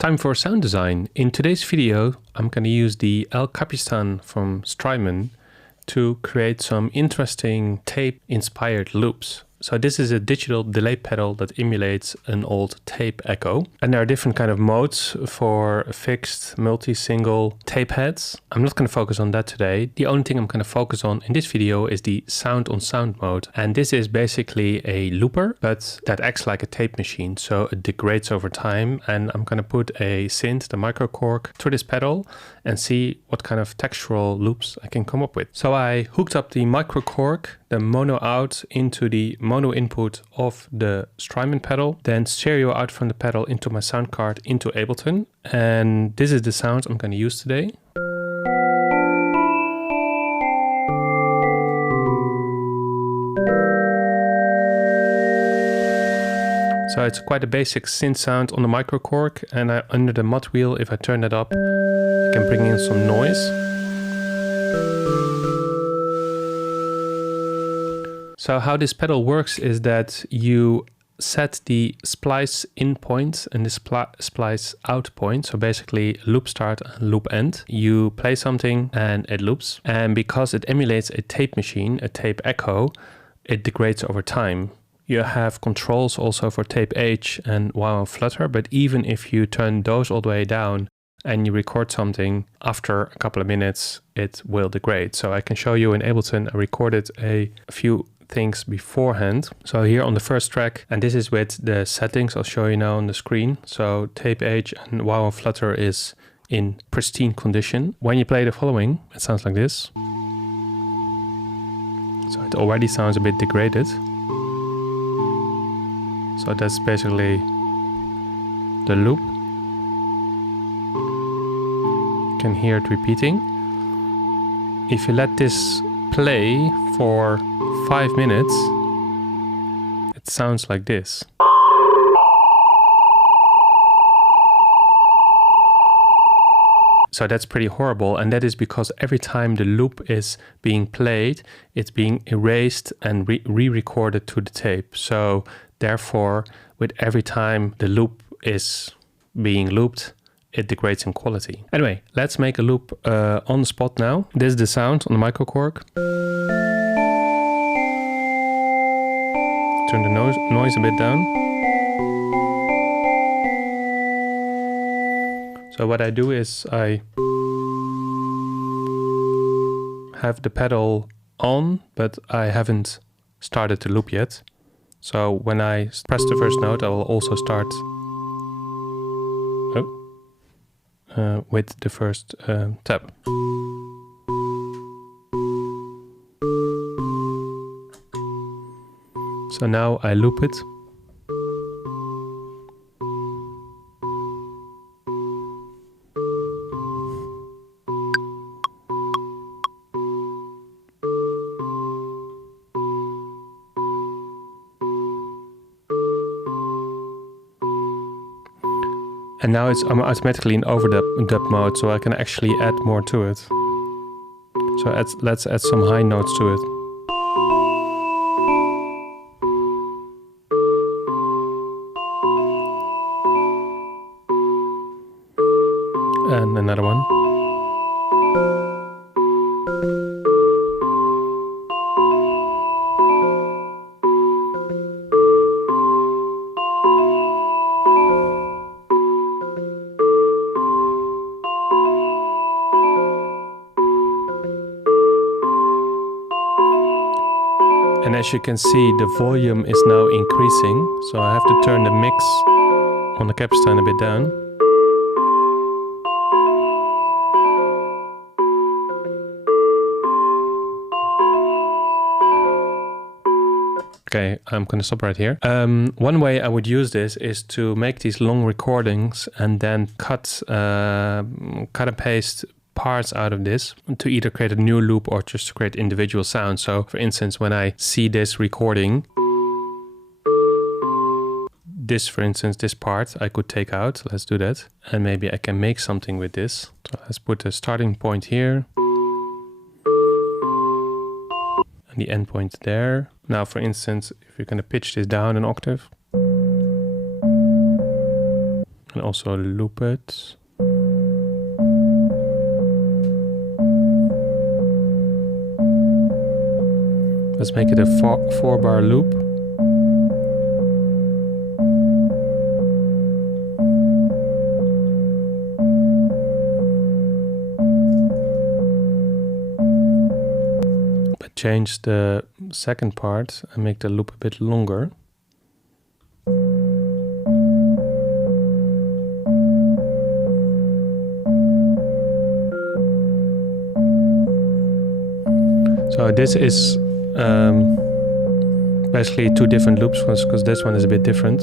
Time for sound design. In today's video, I'm going to use the El Capistan from Strymon to create some interesting tape-inspired loops. So this is a digital delay pedal that emulates an old tape echo. And there are different kind of modes for fixed, multi-single tape heads. I'm not going to focus on that today. The only thing I'm going to focus on in this video is the sound on sound mode. And this is basically a looper, but that acts like a tape machine. So it degrades over time. And I'm going to put a synth, the Microkorg, to this pedal and see what kind of textural loops I can come up with. So I hooked up the Microkorg, the mono out, into the mono input of the Strymon pedal, then stereo out from the pedal into my sound card into Ableton. And this is the sound I'm going to use today. So it's quite a basic synth sound on the Microkorg, and under the mod wheel, if I turn that up, I can bring in some noise. So how this pedal works is that you set the splice in point and the splice out point. So basically loop start and loop end. You play something and it loops. And because it emulates a tape machine, a tape echo, it degrades over time. You have controls also for tape H and wow and flutter, but even if you turn those all the way down and you record something, after a couple of minutes, it will degrade. So I can show you in Ableton, I recorded a few things beforehand. So here on the first track, and this is with the settings I'll show you now on the screen. So tape H and wow and flutter is in pristine condition. When you play the following, it sounds like this. So it already sounds a bit degraded. So that's basically the loop. You can hear it repeating. If you let this play for 5 minutes, it sounds like this. So that's pretty horrible, and that is because every time the loop is being played, it's being erased and re-recorded to the tape. So therefore, with every time the loop is being looped, it degrades in quality. Anyway, let's make a loop on the spot now. This is the sound on the Microkorg. Turn the noise a bit down. So what I do is I have the pedal on, but I haven't started the loop yet. So when I press the first note, I will also start with the first tab. So now I loop it. And now I'm automatically in overdub mode, so I can actually add more to it. So let's add some high notes to it. And another one. And as you can see, the volume is now increasing, so I have to turn the mix on the Capistan a bit down. Okay, I'm going to stop right here. One way I would use this is to make these long recordings and then cut and paste parts out of this to either create a new loop or just to create individual sounds. So for instance, when I see this recording, this, for instance, this part I could take out. Let's do that. And maybe I can make something with this. So let's put a starting point here. And the end point there. Now, for instance, if you're going to pitch this down an octave. And also loop it. Let's make it a 4-bar loop. But change the second part and make the loop a bit longer. So this is basically two different loops because this one is a bit different.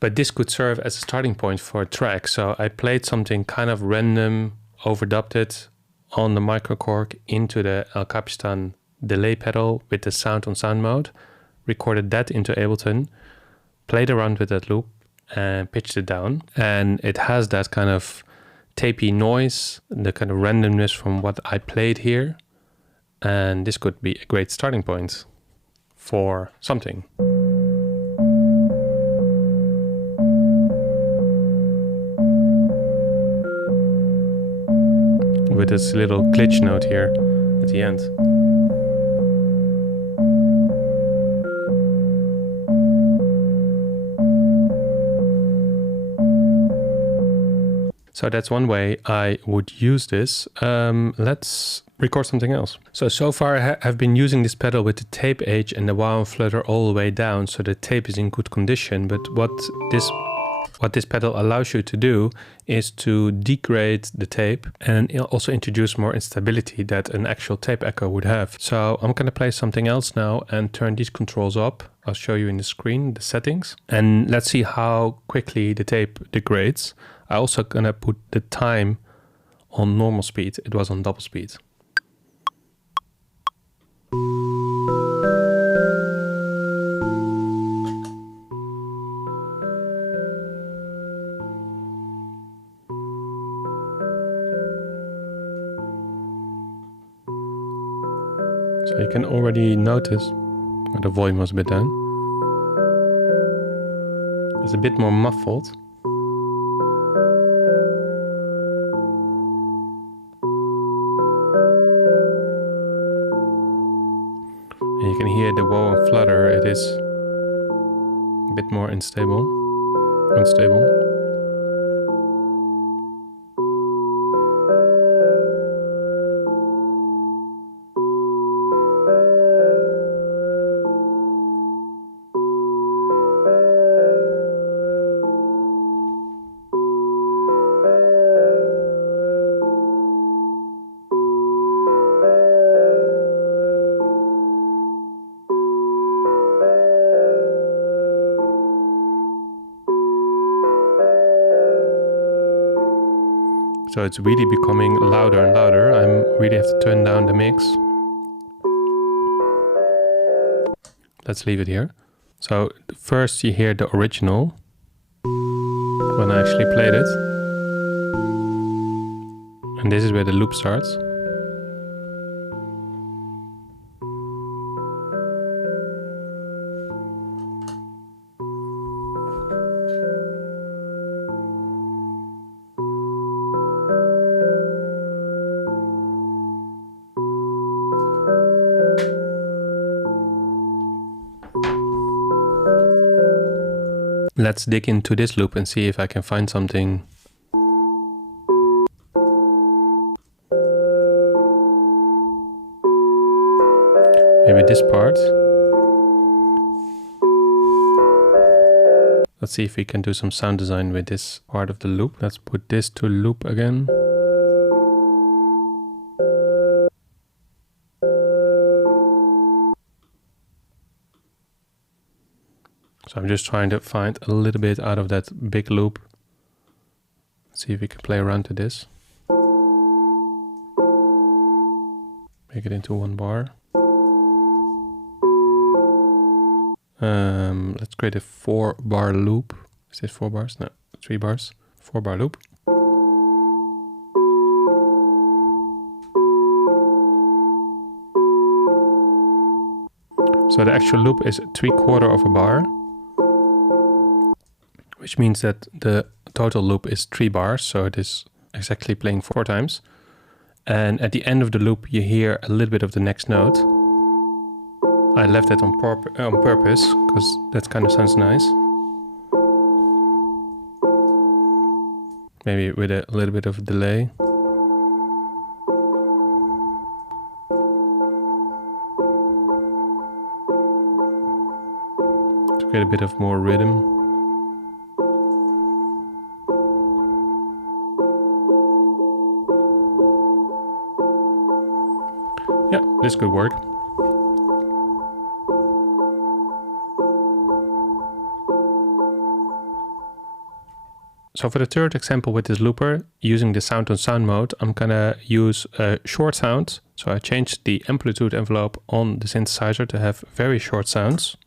But this could serve as a starting point for a track. So I played something kind of random, overdubbed it on the Microkorg into the El Capistan delay pedal with the sound on sound mode, recorded that into Ableton, played around with that loop and pitched it down. And it has that kind of tapey noise, the kind of randomness from what I played here. And this could be a great starting point for something. With this little glitch note here at the end. So that's one way I would use this. Let's record something else. So far I have been using this pedal with the tape edge and the wow and flutter all the way down, so the tape is in good condition. But what this pedal allows you to do is to degrade the tape and also introduce more instability that an actual tape echo would have. So I'm gonna play something else now and turn these controls up. I'll show you in the screen, the settings. And let's see how quickly the tape degrades. I also gonna put the time on normal speed. It was on double speed. So you can already notice the volume was a bit down. It's a bit more muffled. And you can hear the wow and flutter. It is a bit more unstable. So it's really becoming louder and louder. I really have to turn down the mix. Let's leave it here. So first you hear the original when I actually played it. And this is where the loop starts. Let's dig into this loop and see if I can find something. Maybe this part. Let's see if we can do some sound design with this part of the loop. Let's put this to loop again. So I'm just trying to find a little bit out of that big loop. See if we can play around to this. Make it into 1 bar. Let's create a 4-bar loop. Is this 4 bars? No, 3 bars. 4-bar loop. So the actual loop is 3/4 of a bar, which means that the total loop is 3 bars, so it is exactly playing 4 times. And at the end of the loop, you hear a little bit of the next note. I left that on purpose, because that kind of sounds nice. Maybe with a little bit of a delay. To get a bit of more rhythm. Yeah, this could work. So for the third example with this looper, using the sound on sound mode, I'm gonna use a short sound. So I changed the amplitude envelope on the synthesizer to have very short sounds.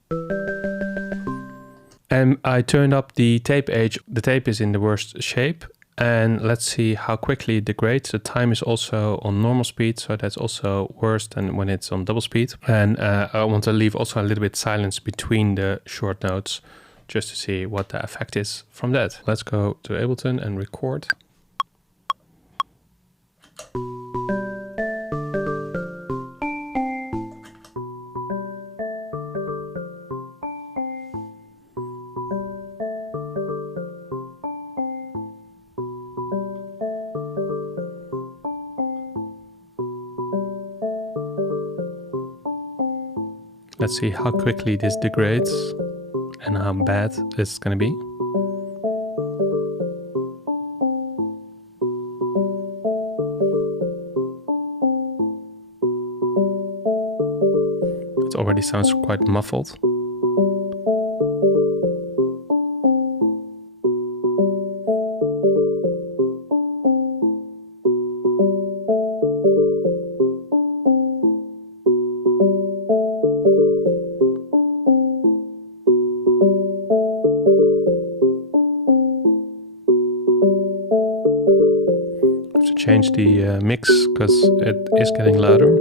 And I turned up the tape age. The tape is in the worst shape. And let's see how quickly it degrades. The time is also on normal speed, so that's also worse than when it's on double speed. And I want to leave also a little bit silence between the short notes, just to see what the effect is from that. Let's go to Ableton and record. Let's see how quickly this degrades and how bad it's gonna be. It already sounds quite muffled. Change the mix because it is getting louder.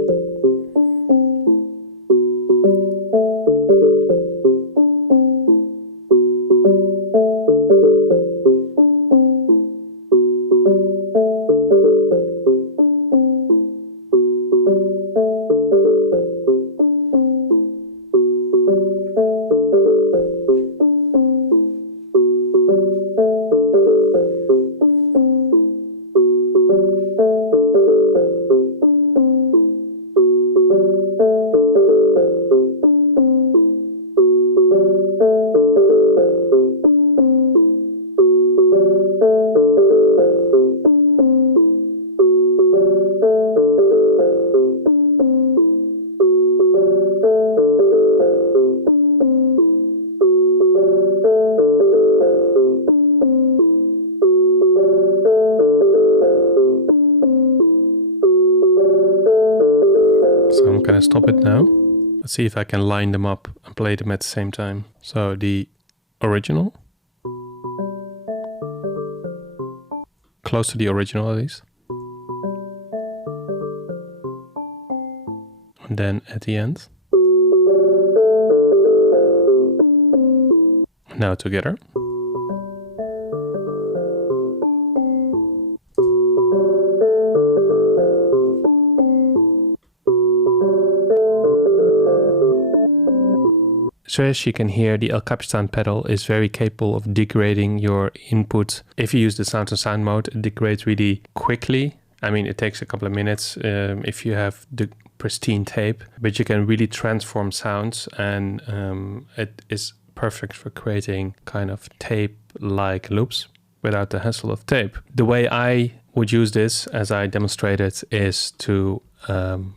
So I'm gonna stop it now. Let's see if I can line them up and play them at the same time. So the original. Close to the original at least. And then at the end. Now together. So as you can hear, the El Capistan pedal is very capable of degrading your input. If you use the sound on sound mode, it degrades really quickly. I mean, it takes a couple of minutes if you have the pristine tape, but you can really transform sounds, and it is perfect for creating kind of tape-like loops without the hassle of tape. The way I would use this, as I demonstrated, is to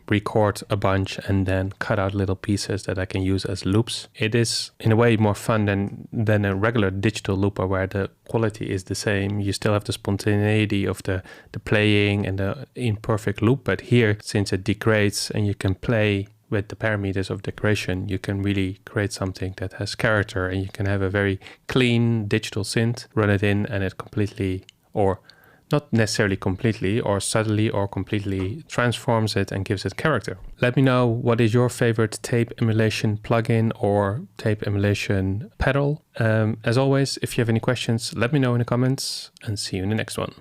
record a bunch and then cut out little pieces that I can use as loops. It is in a way more fun than a regular digital looper where the quality is the same. You still have the spontaneity of the playing and the imperfect loop, but here, since it degrades and you can play with the parameters of degradation, you can really create something that has character, and you can have a very clean digital synth, run it in, and it completely, or not necessarily completely or subtly or completely transforms it and gives it character. Let me know what is your favorite tape emulation plugin or tape emulation pedal. As always, if you have any questions, let me know in the comments, and see you in the next one.